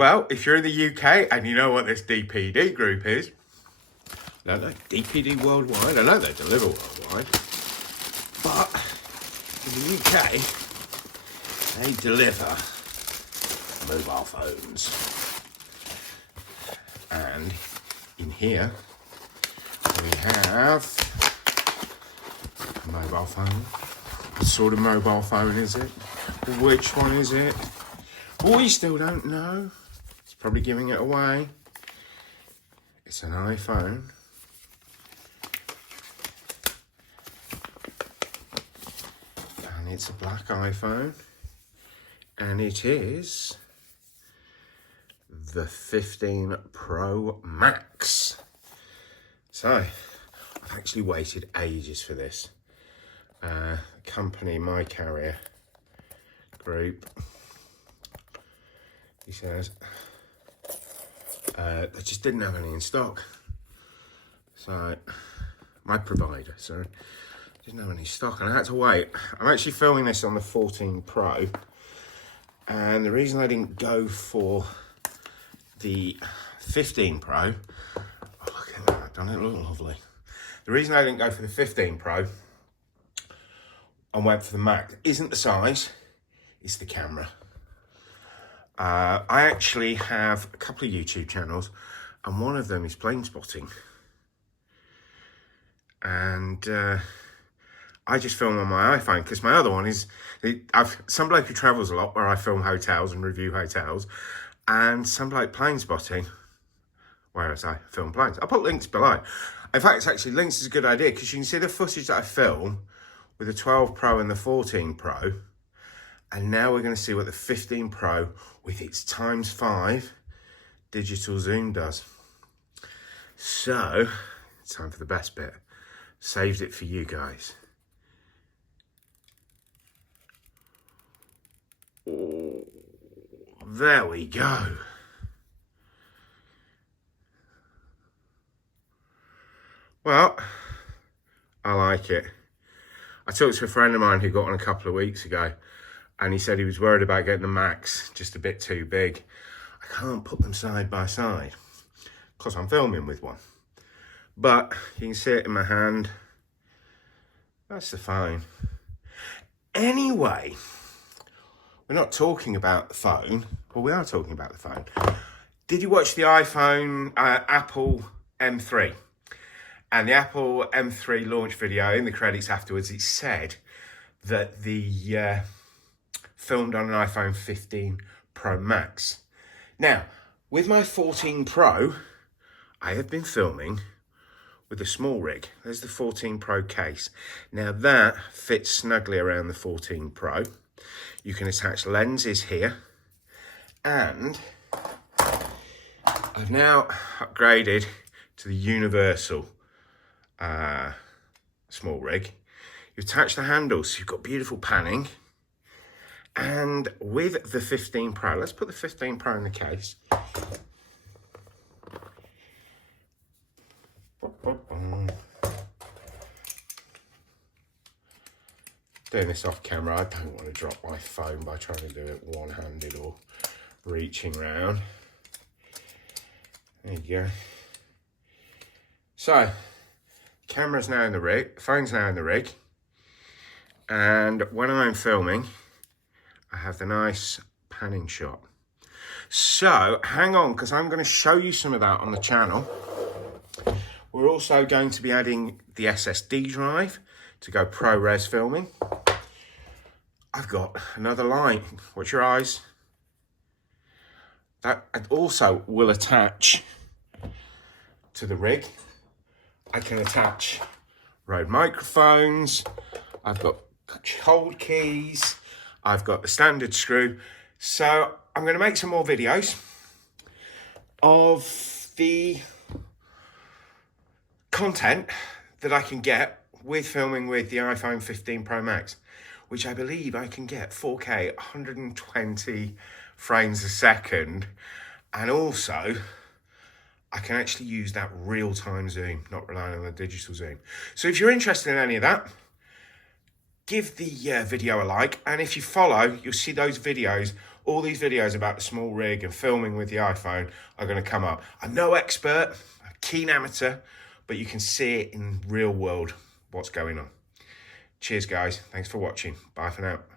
Well, if you're in the UK and you know what this DPD group is, I don't know, DPD Worldwide, I know they deliver worldwide, but in the UK, they deliver mobile phones. And in here, we have a mobile phone. What sort of mobile phone is it? Which one is it? We still don't know. It's probably giving it away. It's an iPhone. And it's a black iPhone. And it is the 15 Pro Max. So, I've actually waited ages for this. Company, My Carrier Group, he says, they just didn't have any in stock. So, my provider, sorry, didn't have any stock and I had to wait. I'm actually filming this on the 14 Pro. And the reason I didn't go for the 15 Pro, oh, look at that, doesn't it look lovely? The reason I didn't go for the 15 Pro and went for the Max isn't the size, it's the camera. I actually have a couple of YouTube channels and one of them is plane spotting. And I just film on my iPhone because my other one is, some bloke who travels a lot where I film hotels and review hotels, and some bloke plane spotting, whereas I film planes. I'll put links below. In fact, actually, links is a good idea because you can see the footage that I film with the 12 Pro and the 14 Pro. And now we're going to see what the 15 Pro with its ×5 digital zoom does. So, it's time for the best bit. Saved it for you guys. Oh, there we go. Well, I like it. I talked to a friend of mine who got one a couple of weeks ago and he said he was worried about getting the Max just a bit too big. I can't put them side by side because I'm filming with one. But you can see it in my hand. That's the phone. Anyway, we're not talking about the phone. Well, we are talking about the phone. Did you watch the iPhone Apple M3? And the Apple M3 launch video, in the credits afterwards, it said that the filmed on an iPhone 15 Pro Max. Now, with my 14 Pro, I have been filming with a SmallRig. There's the 14 Pro case. Now that fits snugly around the 14 Pro. You can attach lenses here. And I've now upgraded to the universal SmallRig. You attach the handles, so you've got beautiful panning. And with the 15 Pro, let's put the 15 Pro in the case. Doing this off camera, I don't want to drop my phone by trying to do it one-handed or reaching round. There you go. So, camera's now in the rig, phone's now in the rig, and when I'm filming, I have the nice panning shot. So, hang on, because I'm going to show you some of that on the channel. We're also going to be adding the SSD drive to go ProRes filming. I've got another light. Watch your eyes. That also will attach to the rig. I can attach Rode microphones. I've got hold keys. I've got the standard screw. So I'm going to make some more videos of the content that I can get with filming with the iPhone 15 Pro Max, which I believe I can get 4K 120 frames a second, and also I can actually use that real-time zoom, not relying on the digital zoom. So if you're interested in any of that, give the video a like, and if you follow, you'll see those videos all these videos about the SmallRig and filming with the iPhone are going to come up. I'm no expert, a keen amateur, but you can see it in real world what's going on. Cheers, guys. Thanks for watching. Bye for now.